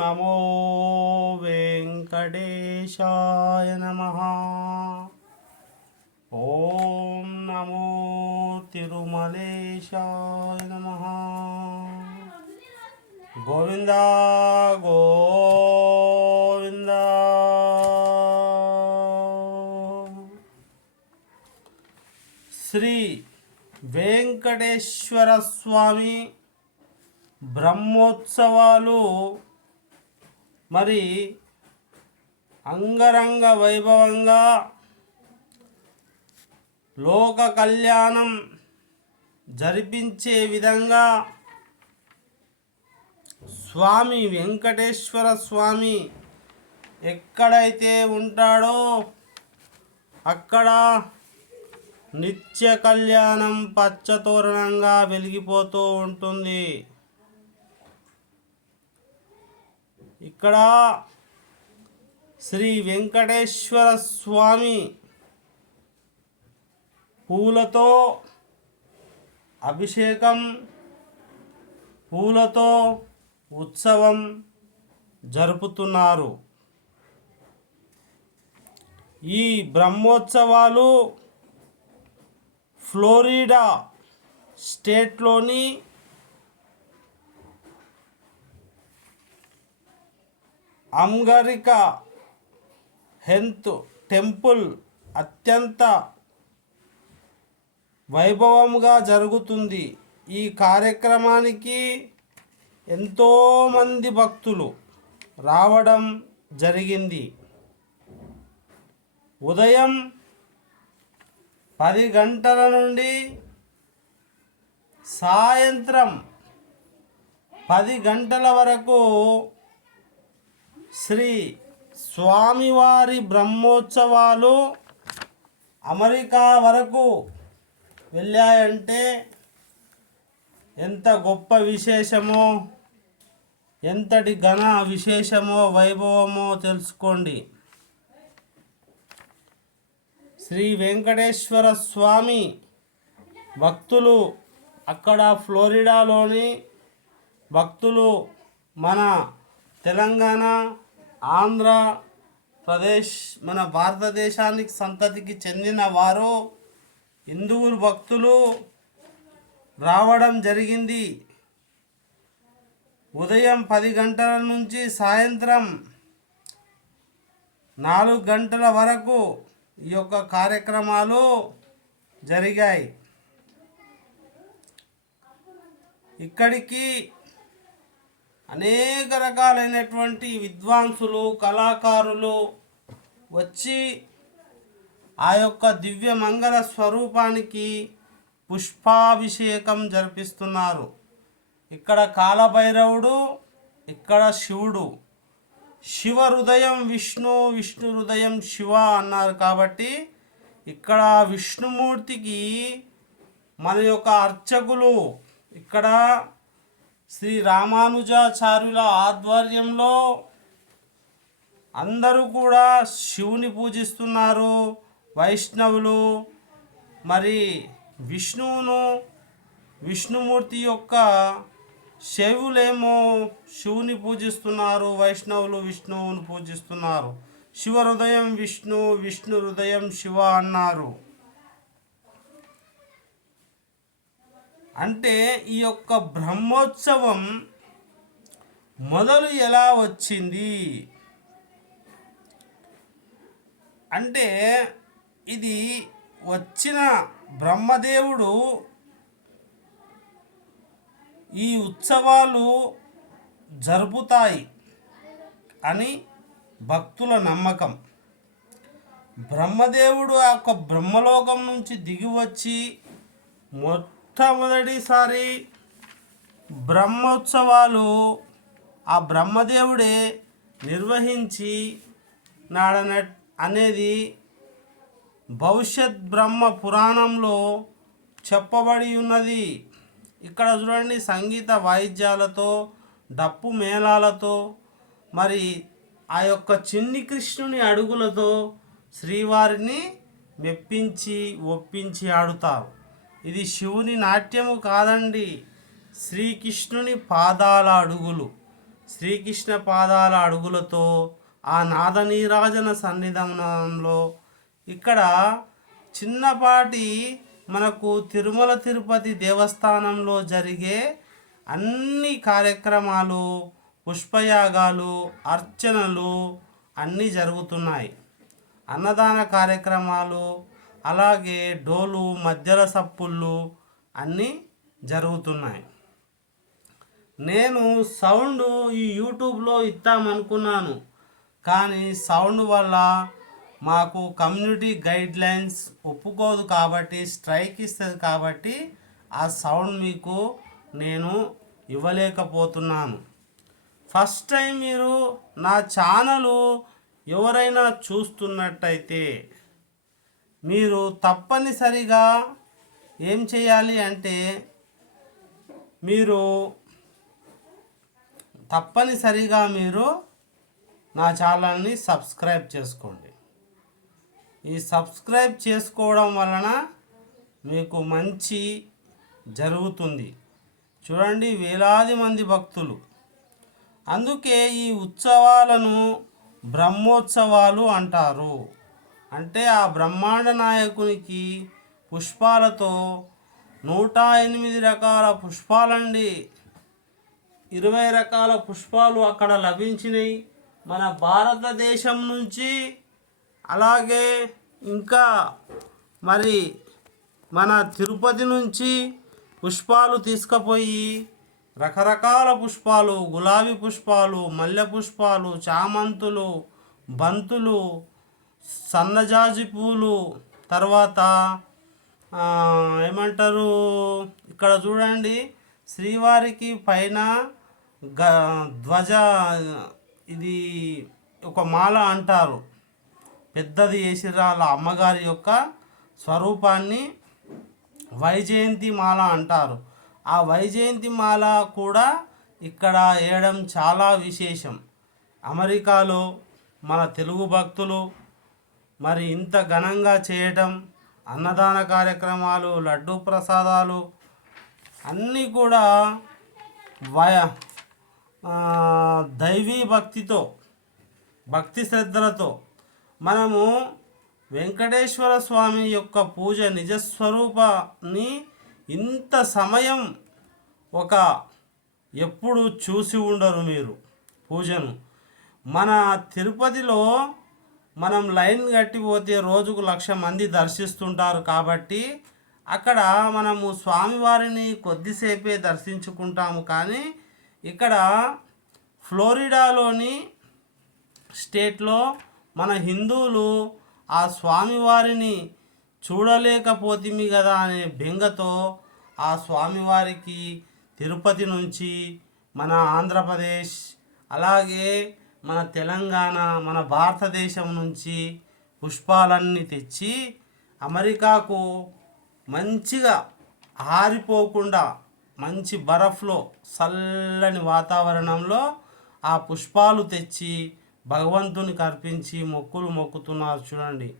నమో వెంకటేశాయ నమః. ఓం నమో తిరుమలేశాయ నమః. గోవింద గోవింద. శ్రీ వెంకటేశ్వర స్వామి బ్రహ్మోత్సవాలు మరి అంగరంగ వైభవంగా లోక కళ్యాణం జరిపించే విధంగా స్వామి వెంకటేశ్వర స్వామి ఎక్కడైతే ఉంటాడో అక్కడ నిత్య కళ్యాణం పచ్చతోరణంగా వెలిగిపోతూ ఉంటుంది. ఇక్కడ శ్రీ వెంకటేశ్వర స్వామి పూలతో అభిషేకం, పూలతో ఉత్సవం జరుపుతున్నారు. ఈ బ్రహ్మోత్సవాలు ఫ్లోరిడా స్టేట్లోని అమ్గరికా హెల్త్ టెంపుల్ అత్యంత వైభవంగా జరుగుతుంది. ఈ కార్యక్రమానికి ఎంతోమంది భక్తులు రావడం జరిగింది. ఉదయం 10 గంటల నుండి సాయంత్రం 10 గంటల వరకు శ్రీ స్వామివారి బ్రహ్మోత్సవాలు అమెరికా వరకు వెళ్ళాయంటే ఎంత గొప్ప విశేషమో, ఎంతటి ఘన విశేషమో వైభవమో తెలుసుకోండి. శ్రీ వెంకటేశ్వర స్వామి భక్తులు అక్కడ ఫ్లోరిడాలోని భక్తులు మన తెలంగాణ, ఆంధ్రప్రదేశ్, మన భారతదేశానికి సంతతికి చెందిన వారు హిందువులు భక్తులు రావడం జరిగింది. ఉదయం 10 గంటల నుంచి సాయంత్రం 4 గంటల వరకు ఈ యొక్క కార్యక్రమాలు జరిగాయి. ఇక్కడికి అనేక రకాలైనటువంటి విద్వాంసులు, కళాకారులు వచ్చి ఆ యొక్క దివ్య మంగళ స్వరూపానికి పుష్పాభిషేకం జరిపిస్తున్నారు. ఇక్కడ కాలభైరవుడు, ఇక్కడ శివుడు. శివ హృదయం విష్ణు, విష్ణు హృదయం శివ అన్నారు కాబట్టి ఇక్కడ విష్ణుమూర్తికి మన యొక్క అర్చకులు ఇక్కడ శ్రీ రామానుజాచార్యుల ఆధ్వర్యంలో అందరూ కూడా శివుని పూజిస్తున్నారు. వైష్ణవులు మరి విష్ణుమూర్తి యొక్క శైవులేమో శివుని పూజిస్తున్నారు, వైష్ణవులు విష్ణువుని పూజిస్తున్నారు. శివ హృదయం విష్ణు, విష్ణు హృదయం శివ అన్నారు. అంటే ఈ యొక్క బ్రహ్మోత్సవం మొదలు ఎలా వచ్చింది అంటే, ఇది వచ్చిన బ్రహ్మదేవుడు ఈ ఉత్సవాలు జరుపుతాయి అని భక్తుల నమ్మకం. బ్రహ్మదేవుడు ఆ యొక్క బ్రహ్మలోకం నుంచి దిగి వచ్చి మొట్టమొదటిసారి బ్రహ్మోత్సవాలు ఆ బ్రహ్మదేవుడే నిర్వహించి అనేది భవిష్యత్ బ్రహ్మ పురాణంలో చెప్పబడి ఉన్నది. ఇక్కడ చూడండి, సంగీత వాయిద్యాలతో, డప్పు మేళాలతో, మరి ఆ యొక్క చిన్ని కృష్ణుని అడుగులతో శ్రీవారిని ఒప్పించి ఆడుతారు. ఇది శివుని నాట్యము కాదండి, శ్రీకృష్ణుని పాదాల అడుగులు, శ్రీకృష్ణ పాదాల అడుగులతో ఆ నాదనీరాజన సన్నిధానంలో ఇక్కడ చిన్నపాటి మనకు తిరుమల తిరుపతి దేవస్థానంలో జరిగే అన్ని కార్యక్రమాలు, పుష్పయాగాలు, అర్చనలు అన్నీ జరుగుతున్నాయి. అన్నదాన కార్యక్రమాలు, అలాగే డోలు మధ్యల సప్పుళ్ళు అన్నీ జరుగుతున్నాయి. నేను సౌండ్ ఈ యూట్యూబ్లో ఇద్దామనుకున్నాను, కానీ సౌండ్ వల్ల మాకు కమ్యూనిటీ గైడ్లైన్స్ ఒప్పుకోదు కాబట్టి, స్ట్రైక్ ఇస్తుంది కాబట్టి ఆ సౌండ్ మీకు నేను ఇవ్వలేకపోతున్నాను. ఫస్ట్ టైం మీరు నా ఛానల్ ఎవరైనా చూస్తున్నట్టయితే మీరు తప్పనిసరిగా ఏం చేయాలి అంటే మీరు నా ఛానల్ని సబ్స్క్రైబ్ చేసుకోండి. ఈ సబ్స్క్రైబ్ చేసుకోవడం వలన మీకు మంచి జరుగుతుంది. చూడండి, వేలాది మంది భక్తులు. అందుకే ఈ ఉత్సవాలను బ్రహ్మోత్సవాలు అంటారు. అంటే ఆ బ్రహ్మాండ నాయకునికి పుష్పాలతో 108 రకాల పుష్పాలండి, 20 రకాల పుష్పాలు అక్కడ లభించినాయి మన భారతదేశం నుంచి. అలాగే ఇంకా మరి మన తిరుపతి నుంచి పుష్పాలు తీసుకుపోయి రకరకాల పుష్పాలు, గులాబీ పుష్పాలు, మల్లె పుష్పాలు, చామంతులు, బంతులు, సన్నజాజి పూలు, తర్వాత ఏమంటారు ఇక్కడ చూడండి, శ్రీవారికి పైన ధ్వజ, ఇది ఒక మాల అంటారు, పెద్దది వేసిరాల అమ్మగారి యొక్క స్వరూపాన్ని వైజయంతి మాల అంటారు. ఆ వైజయంతి మాల కూడా ఇక్కడ వేయడం చాలా విశేషం. అమెరికాలో మన తెలుగు భక్తులు మరి ఇంత ఘనంగా చేయటం, అన్నదాన కార్యక్రమాలు, లడ్డూ ప్రసాదాలు అన్నీ కూడా దైవీ భక్తితో, భక్తి శ్రద్ధలతో మనము వెంకటేశ్వర స్వామి యొక్క పూజ నిజస్వరూపాన్ని ఇంత సమయం ఎప్పుడు చూసి ఉండరు మీరు పూజను. మన తిరుపతిలో మనం లైన్ కట్టిపోతే రోజుకు 1,00,000 మంది దర్శిస్తుంటారు కాబట్టి అక్కడ మనము స్వామివారిని కొద్దిసేపే దర్శించుకుంటాము. కానీ ఇక్కడ ఫ్లోరిడాలోని స్టేట్లో మన హిందువులు ఆ స్వామివారిని చూడలేకపోతిమి కదా అనే బెంగతో ఆ స్వామివారికి తిరుపతి నుంచి మన ఆంధ్రప్రదేశ్, అలాగే మన తెలంగాణ, మన భారతదేశం నుంచి పుష్పాలన్నీ తెచ్చి అమెరికాకు మంచిగా ఆరిపోకుండా మంచి బరఫ్లో చల్లని వాతావరణంలో ఆ పుష్పాలు తెచ్చి భగవంతునికి అర్పించి మొక్కులు మొక్కుతున్నారు. చూడండి,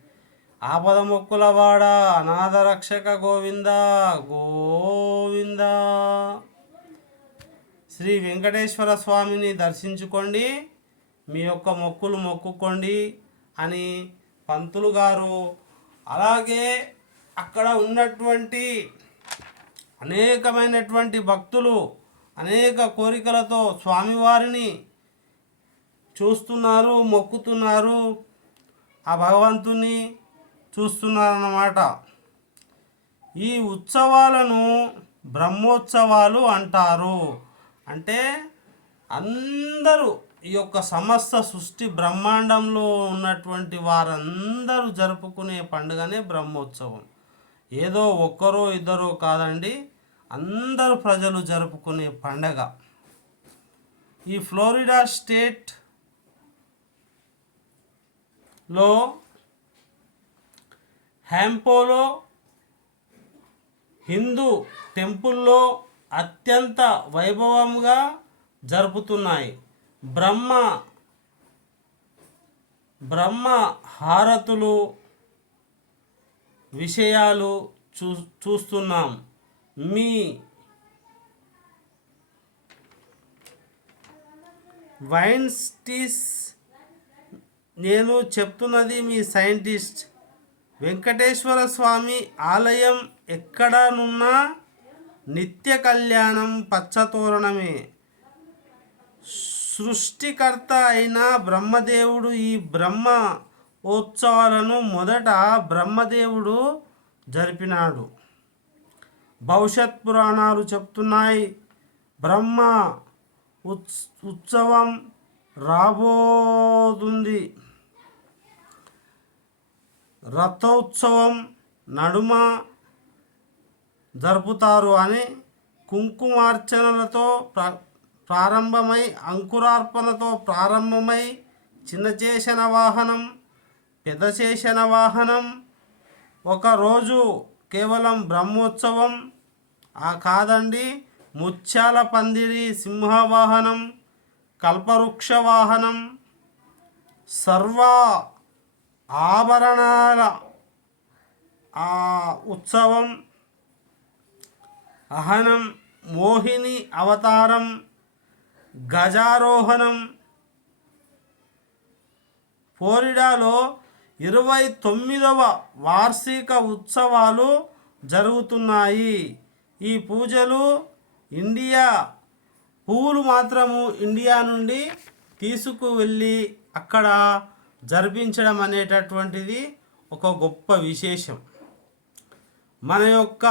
ఆపద మొక్కుల వాడ అనాథ రక్షక గోవింద గోవింద. శ్రీ వెంకటేశ్వర స్వామిని దర్శించుకోండి, మీ యొక్క మొక్కులు మొక్కుకోండి అని పంతులు గారు, అలాగే అక్కడ ఉన్నటువంటి అనేకమైనటువంటి భక్తులు అనేక కోరికలతో స్వామివారిని చూస్తున్నారు, మొక్కుతున్నారు, ఆ భగవంతుని చూస్తున్నారన్నమాట. ఈ ఉత్సవాలను బ్రహ్మోత్సవాలు అంటారు. అంటే అందరూ ఈ యొక్క సమస్త సృష్టి బ్రహ్మాండంలో ఉన్నటువంటి వారందరూ జరుపుకునే పండుగనే బ్రహ్మోత్సవం. ఏదో ఒక్కరో ఇద్దరో కాదండి, అందరూ ప్రజలు జరుపుకునే పండగ. ఈ ఫ్లోరిడా స్టేట్లో హ్యాంపోలో హిందూ టెంపుల్లో అత్యంత వైభవంగా జరుపుతున్నాయి. బ్రహ్మ హారతులు విషయాలు చూస్తున్నాం. వైన్స్టీస్, నేను చెప్తున్నది మీ సైంటిస్ట్. వెంకటేశ్వర స్వామి ఆలయం ఎక్కడనున్నా నిత్య కళ్యాణం పచ్చతోరణమే. సృష్టికర్త అయిన బ్రహ్మదేవుడు ఈ బ్రహ్మ ఉత్సవాలను మొదట బ్రహ్మదేవుడు జరిపినాడు. భవిష్యత్ పురాణాలు చెప్తున్నాయి బ్రహ్మ ఉత్సవం రాబోతుంది. రథోత్సవం నడుమ జరుపుతారు అని. కుంకుమార్చనలతో ప్రారంభమై అంకురార్పణతో ప్రారంభమై చిన్నచేషణ వాహనం, పెద్దచేషణ వాహనం, ఒకరోజు కేవలం బ్రహ్మోత్సవం కాదండి. ముత్యాల పందిరి సింహవాహనం, కల్పవృక్ష వాహనం, సర్వ ఆభరణాల ఉత్సవం, అహనం, మోహిని అవతారం, గజారోహణం. ఫ్లోరిడాలో 29వ వార్షిక ఉత్సవాలు జరుగుతున్నాయి. ఈ పూజలు పువ్వులు మాత్రము ఇండియా నుండి తీసుకువెళ్ళి అక్కడ జరిపించడం అనేటటువంటిది ఒక గొప్ప విశేషం. మన యొక్క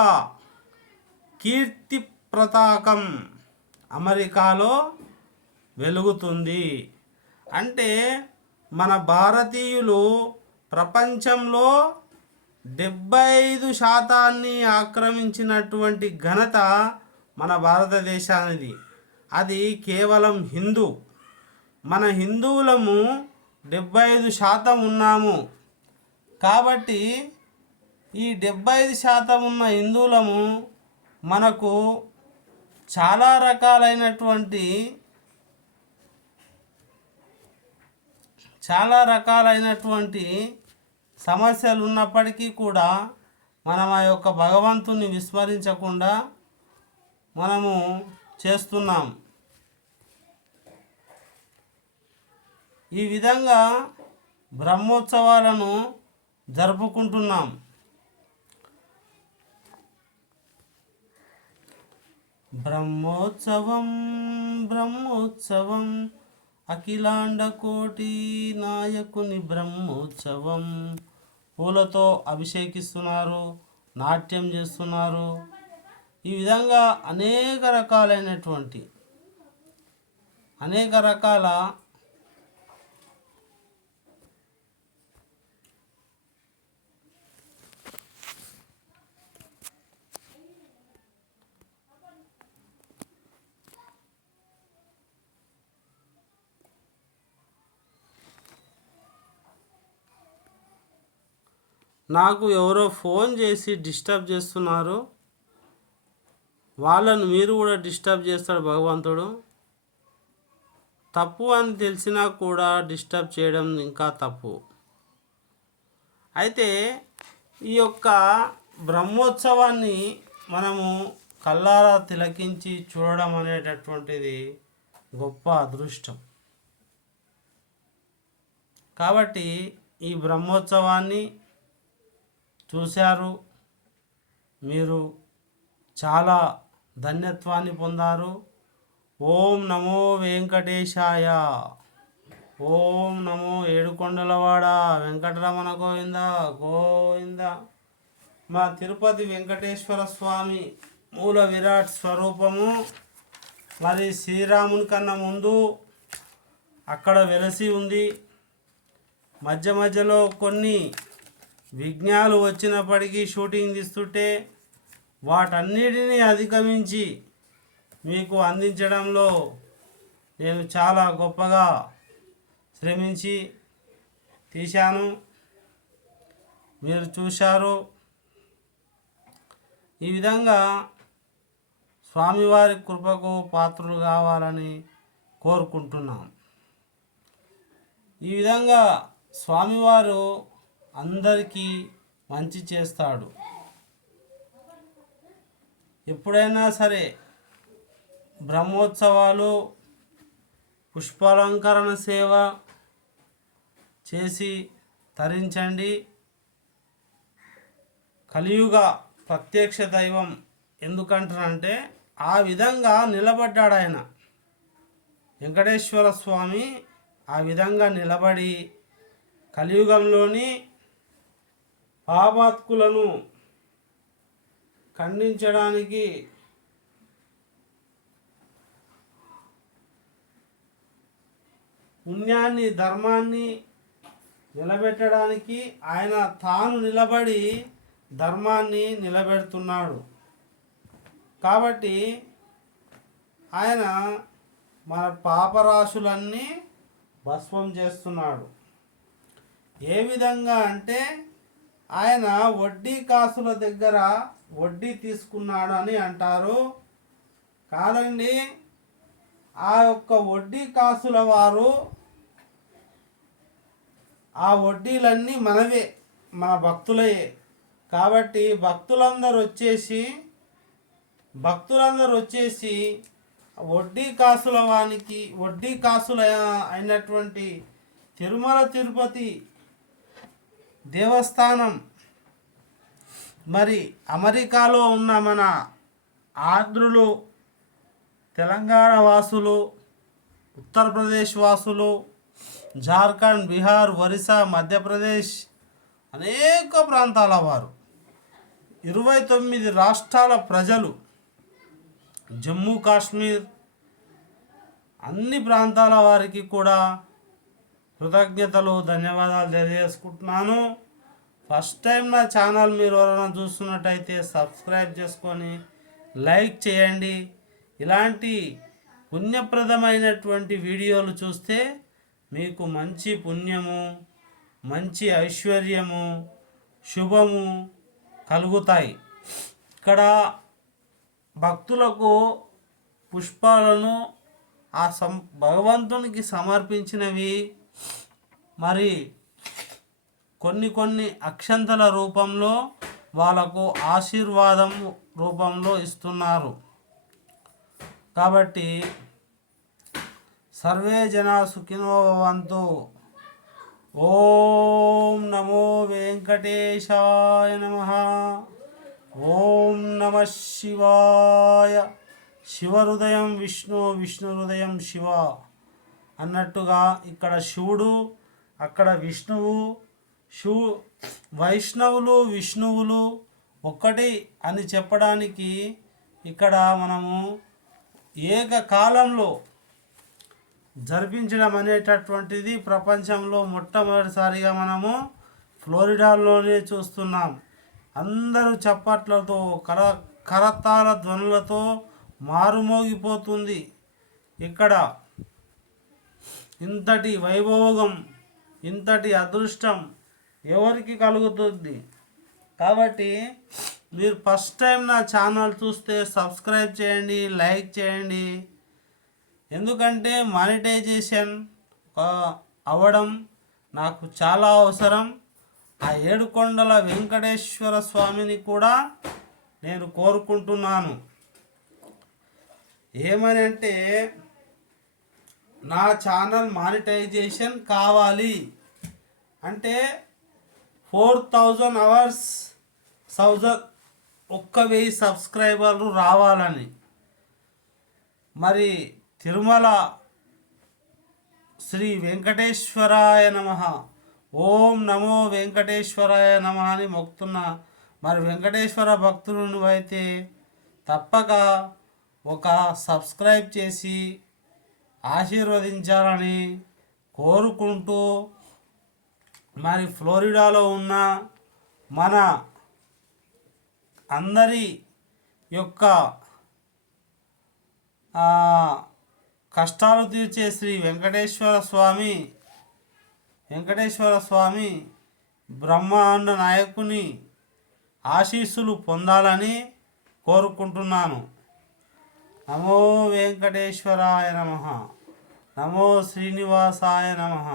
కీర్తి పతాకం అమెరికాలో వెలుగుతుంది. అంటే మన భారతీయులు ప్రపంచంలో 75% ఆక్రమించినటువంటి ఘనత మన భారతదేశానిది. అది కేవలం హిందూ. మన హిందువులము 75% ఉన్నాము. కాబట్టి ఈ 75% ఉన్న హిందువులము మనకు చాలా రకాలైనటువంటి సమస్యలు ఉన్నప్పటికీ కూడా మనం ఆ యొక్క భగవంతుని విస్మరించకుండా మనము చేస్తున్నాం. ఈ విధంగా బ్రహ్మోత్సవాలను జరుపుకుంటున్నాం. బ్రహ్మోత్సవం బ్రహ్మోత్సవం అఖిలాండ కోటి నాయకుని బ్రహ్మోత్సవం. పూలతో అభిషేకిస్తున్నారు, నాట్యం చేస్తున్నారు. ఈ విధంగా అనేక రకాల నాకు ఎవరో ఫోన్ చేసి డిస్టర్బ్ చేస్తున్నారు. వాళ్ళను మీరు కూడా డిస్టర్బ్ చేస్తాడు భగవంతుడు. తప్పు అని తెలిసినా కూడా డిస్టర్బ్ చేయడం ఇంకా తప్పు. అయితే ఈ యొక్క బ్రహ్మోత్సవాన్ని మనము కళ్ళారా తిలకించి చూడడం అనేటటువంటిది గొప్ప అదృష్టం. కాబట్టి ఈ బ్రహ్మోత్సవాన్ని చూశారు, మీరు చాలా ధన్యత్వాన్ని పొందారు. ఓం నమో వెంకటేశాయ, ఓం నమో ఏడుకొండలవాడ వెంకటరమణ గోవింద గోవింద. మా తిరుపతి వెంకటేశ్వర స్వామి మూల విరాట్ స్వరూపము మరి శ్రీరాముని కన్నా ముందు అక్కడ వెలసి ఉంది. మధ్య మధ్యలో కొన్ని విఘ్నాలు వచ్చినప్పటికీ షూటింగ్ తీస్తుంటే వాటన్నిటినీ అధిగమించి మీకు అందించడంలో నేను చాలా గొప్పగా శ్రమించి తీశాను. మీరు చూశారు. ఈ విధంగా స్వామివారి కృపకు పాత్రలు కావాలని కోరుకుంటున్నాం. ఈ విధంగా స్వామివారు అందరికీ మంచి చేస్తాడు. ఎప్పుడైనా సరే బ్రహ్మోత్సవాలు పుష్పాలంకరణ సేవ చేసి తరించండి. కలియుగ ప్రత్యక్ష దైవం ఎందుకంటారంటే ఆ విధంగా నిలబడ్డాడు ఆయన. వెంకటేశ్వర స్వామి ఆ విధంగా నిలబడి కలియుగంలోని పాపాత్కులను ఖండించడానికి పుణ్యాన్ని ధర్మాన్ని నిలబెట్టడానికి ఆయన తాను నిలబడి ధర్మాన్ని నిలబెడుతున్నాడు. కాబట్టి ఆయన మన పాపరాశులన్నీ భస్మం చేస్తున్నాడు. ఏ విధంగా అంటే ఆయన వడ్డీ కాసుల దగ్గర వడ్డీ తీసుకున్నాడు అని అంటారు. కాదండి, ఆ యొక్క వడ్డీ కాసుల వారు ఆ వడ్డీలన్నీ మనవే, మన భక్తులయే. కాబట్టి భక్తులందరూ వచ్చేసి వడ్డీ కాసుల వానికి వడ్డీ కాసుల అయినటువంటి తిరుమల తిరుపతి దేవస్థానం, మరి అమెరికాలో ఉన్న మన ఆంధ్రులు, తెలంగాణ వాసులు, ఉత్తరప్రదేశ్ వాసులు, జార్ఖండ్, బీహార్, ఒరిస్సా, మధ్యప్రదేశ్ అనేక ప్రాంతాల వారు, 29 రాష్ట్రాల ప్రజలు, జమ్మూ కాశ్మీర్ అన్ని ప్రాంతాల వారికి కూడా కృతజ్ఞతలు, ధన్యవాదాలు తెలియజేసుకుంటున్నాను. ఫస్ట్ టైం నా ఛానల్ మీరు ఎవరైనా చూస్తున్నట్టయితే సబ్స్క్రైబ్ చేసుకొని లైక్ చేయండి. ఇలాంటి పుణ్యప్రదమైనటువంటి వీడియోలు చూస్తే మీకు మంచి పుణ్యము, మంచి ఐశ్వర్యము, శుభము కలుగుతాయి. ఇక్కడ భక్తులకు పుష్పాలను భగవంతునికి సమర్పించినవి మరి కొన్ని అక్షంతల రూపంలో వాళ్ళకు ఆశీర్వాదం రూపంలో ఇస్తున్నారు. కాబట్టి సర్వే జనా సుఖినో భవంతు. ఓం నమో వెంకటేశాయ నమః. ఓం నమః శివాయ. శివహృదయం విష్ణు, విష్ణు హృదయం శివ అన్నట్టుగా ఇక్కడ శివుడు, అక్కడ విష్ణువు. వైష్ణవులు విష్ణువులు ఒక్కటి అని చెప్పడానికి ఇక్కడ మనము ఏకకాలంలో జరిపించడం అనేటటువంటిది ప్రపంచంలో మొట్టమొదటిసారిగా మనము ఫ్లోరిడాలోనే చూస్తున్నాం. అందరూ చప్పట్లతో కరతాళ ధ్వనులతో మారుమోగిపోతుంది. ఇక్కడ ఇంతటి వైభోగం, ఇంతటి అదృష్టం ఎవరికి కలుగుతుంది? కాబట్టి మీరు ఫస్ట్ టైం నా ఛానల్ చూస్తే సబ్స్క్రైబ్ చేయండి, లైక్ చేయండి. ఎందుకంటే మానిటైజేషన్ అవ్వడం నాకు చాలా అవసరం. ఆ ఏడుకొండల వెంకటేశ్వర స్వామిని కూడా నేను కోరుకుంటున్నాను. ఏమని అంటే నా ఛానల్ మానిటైజేషన్ కావాలి అంటే 4000 అవర్స్ 1000 సబ్స్క్రైబర్లు రావాలని. మరి తిరుమల శ్రీ వెంకటేశ్వరాయ నమః, ఓం నమో వెంకటేశ్వరాయ నమః అని మొక్కుతున్నా. మరి వెంకటేశ్వర భక్తులు నువ్వైతే తప్పక ఒక సబ్స్క్రైబ్ చేసి ఆశీర్వదించాలని కోరుకుంటూ, మరి ఫ్లోరిడాలో ఉన్న మన అందరి యొక్క కష్టాలు తీర్చే శ్రీ వెంకటేశ్వర స్వామి బ్రహ్మాండ నాయకుని ఆశీస్సులు పొందాలని కోరుకుంటున్నాను. నమో వెంకటేశ్వరాయ నమః. నమో శ్రీనివాసాయ నమః.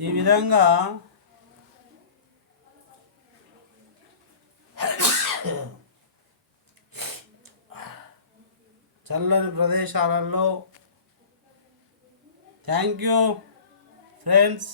ఈ విధంగా చల్లని ప్రదేశాలలో థ్యాంక్ యూ ఫ్రెండ్స్.